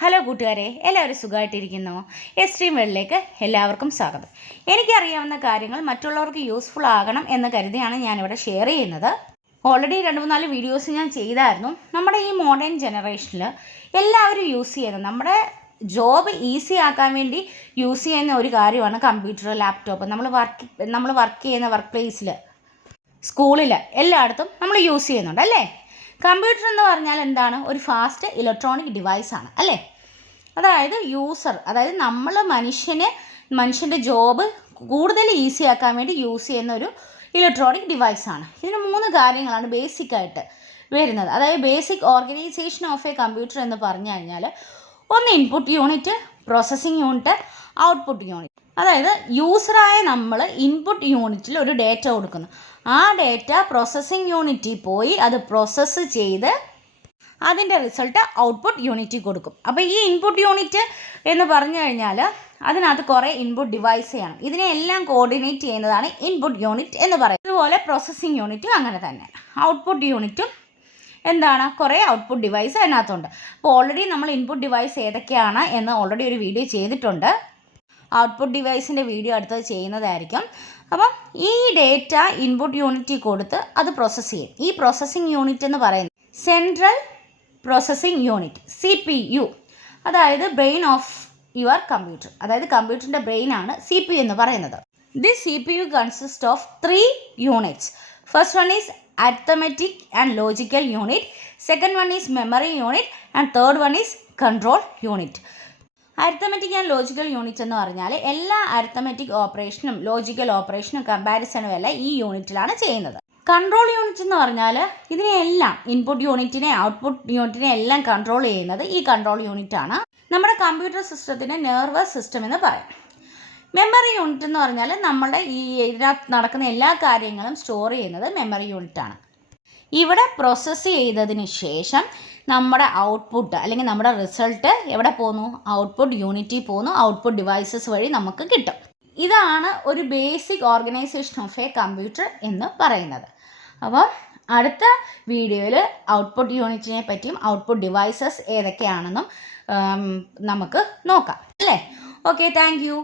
Hello കൂട്ടുകാരെ, എല്ലാവരും സുഖമായിട്ടിരിക്കുന്നു. എക്സ്ട്രീം വേൾഡിലേക്ക് എല്ലാവർക്കും സ്വാഗതം. എനിക്കറിയാവുന്ന കാര്യങ്ങൾ മറ്റുള്ളവർക്ക് യൂസ്ഫുൾ ആകണം എന്ന് കരുതിയാണ് ഞാനിവിടെ ഷെയർ ചെയ്യുന്നത്. ഓൾറെഡി 2-3 വീഡിയോസ് ഞാൻ ചെയ്തായിരുന്നു. നമ്മുടെ ഈ മോഡേൺ ജനറേഷനിൽ എല്ലാവരും യൂസ് ചെയ്യുന്നത്, നമ്മുടെ ജോബ് ഈസി ആക്കാൻ വേണ്ടി യൂസ് ചെയ്യുന്ന ഒരു കാര്യമാണ് കമ്പ്യൂട്ടർ, ലാപ്ടോപ്പ്. നമ്മൾ വർക്ക് ചെയ്യുന്ന വർക്ക് പ്ലേസിൽ, സ്കൂളിൽ എല്ലായിടത്തും നമ്മൾ യൂസ് ചെയ്യുന്നുണ്ട് അല്ലേ. കമ്പ്യൂട്ടർ എന്ന് പറഞ്ഞാൽ എന്താണ്? ഒരു ഫാസ്റ്റ് ഇലക്ട്രോണിക് ഡിവൈസാണ് അല്ലേ. അതായത് നമ്മൾ മനുഷ്യൻ്റെ ജോബ് കൂടുതൽ ഈസി ആക്കാൻ വേണ്ടി യൂസ് ചെയ്യുന്ന ഒരു ഇലക്ട്രോണിക് ഡിവൈസാണ്. ഇതിന് 3 കാര്യങ്ങളാണ് ബേസിക്കായിട്ട് വരുന്നത്. അതായത് basic organisation of A computer എന്ന് പറഞ്ഞു കഴിഞ്ഞാൽ, ഒന്ന് input unit, processing unit, output unit. അതായത് യൂസറായ നമ്മൾ ഇൻപുട്ട് യൂണിറ്റിൽ ഒരു ഡേറ്റ കൊടുക്കുന്നു. ആ ഡേറ്റ പ്രോസസ്സിംഗ് യൂണിറ്റിൽ പോയി അത് പ്രോസസ്സ് ചെയ്ത് അതിൻ്റെ റിസൾട്ട് ഔട്ട്പുട്ട് യൂണിറ്റിൽ കൊടുക്കും. അപ്പോൾ ഈ ഇൻപുട്ട് യൂണിറ്റ് എന്ന് പറഞ്ഞു കഴിഞ്ഞാൽ അതിനകത്ത് കുറേ ഇൻപുട്ട് ഡിവൈസ് ചെയ്യണം. ഇതിനെ എല്ലാം കോർഡിനേറ്റ് ചെയ്യുന്നതാണ് ഇൻപുട്ട് യൂണിറ്റ് എന്ന് പറയുന്നത്. അതുപോലെ പ്രോസസ്സിംഗ് യൂണിറ്റും അങ്ങനെ തന്നെ. ഔട്ട്പുട്ട് യൂണിറ്റും എന്താണ്? കുറേ ഔട്ട്പുട്ട് ഡിവൈസ് അതിനകത്തുണ്ട്. അപ്പോൾ ഓൾറെഡി നമ്മൾ ഇൻപുട്ട് ഡിവൈസ് ഏതൊക്കെയാണ് എന്ന് ഓൾറെഡി ഒരു വീഡിയോ ചെയ്തിട്ടുണ്ട്. ഔട്ട്പുട്ട് ഡിവൈസിൻ്റെ വീഡിയോ അടുത്തത് ചെയ്യുന്നതായിരിക്കും. അപ്പം ഈ ഡേറ്റ ഇൻപുട്ട് യൂണിറ്റിൽ കൊടുത്ത് അത് പ്രോസസ്സ് ചെയ്യും. ഈ പ്രോസസ്സിംഗ് യൂണിറ്റ് എന്ന് പറയുന്നത് സെൻട്രൽ പ്രോസസ്സിംഗ് യൂണിറ്റ്, CPU. അതായത് ബ്രെയിൻ ഓഫ് യുവർ കമ്പ്യൂട്ടർ. അതായത് കമ്പ്യൂട്ടറിൻ്റെ ബ്രെയിനാണ് CPU എന്ന് പറയുന്നത്. This CPU consist of 3 units. First one is arithmetic and logical unit, second one is memory unit, and third one is control unit. Arithmetic and logical unit എന്ന് പറഞ്ഞാൽ എല്ലാ arithmetic ഓപ്പറേഷനും logical ഓപ്പറേഷനും കമ്പാരിസണും എല്ലാം ഈ യൂണിറ്റിലാണ് ചെയ്യുന്നത്. കൺട്രോൾ യൂണിറ്റ് എന്ന് പറഞ്ഞാൽ ഇതിനെല്ലാം input യൂണിറ്റിനെ output യൂണിറ്റിനെ എല്ലാം കൺട്രോൾ ചെയ്യുന്നത് ഈ കൺട്രോൾ യൂണിറ്റാണ്. നമ്മുടെ കമ്പ്യൂട്ടർ സിസ്റ്റത്തിന് നെർവസ് സിസ്റ്റം എന്ന് പറയും. മെമ്മറി യൂണിറ്റ് എന്ന് പറഞ്ഞാൽ നമ്മുടെ ഇതിനകത്ത് നടക്കുന്ന എല്ലാ കാര്യങ്ങളും സ്റ്റോർ ചെയ്യുന്നത് മെമ്മറി യൂണിറ്റാണ്. ഇവിടെ പ്രോസസ്സ് ചെയ്തതിന് ശേഷം നമ്മുടെ ഔട്ട്പുട്ട് അല്ലെങ്കിൽ നമ്മുടെ റിസൾട്ട് എവിടെ പോകുന്നു? ഔട്ട്പുട്ട് യൂണിറ്റിൽ പോകുന്നു. ഔട്ട്പുട്ട് ഡിവൈസസ് വഴി നമുക്ക് കിട്ടും. ഇതാണ് ഒരു basic organisation of A computer എന്ന് പറയുന്നത്. അപ്പം അടുത്ത വീഡിയോയിൽ ഔട്ട്പുട്ട് യൂണിറ്റിനെ പറ്റിയും ഔട്ട്പുട്ട് ഡിവൈസസ് ഏതൊക്കെയാണെന്നും നമുക്ക് നോക്കാം അല്ലേ. Okay, thank you.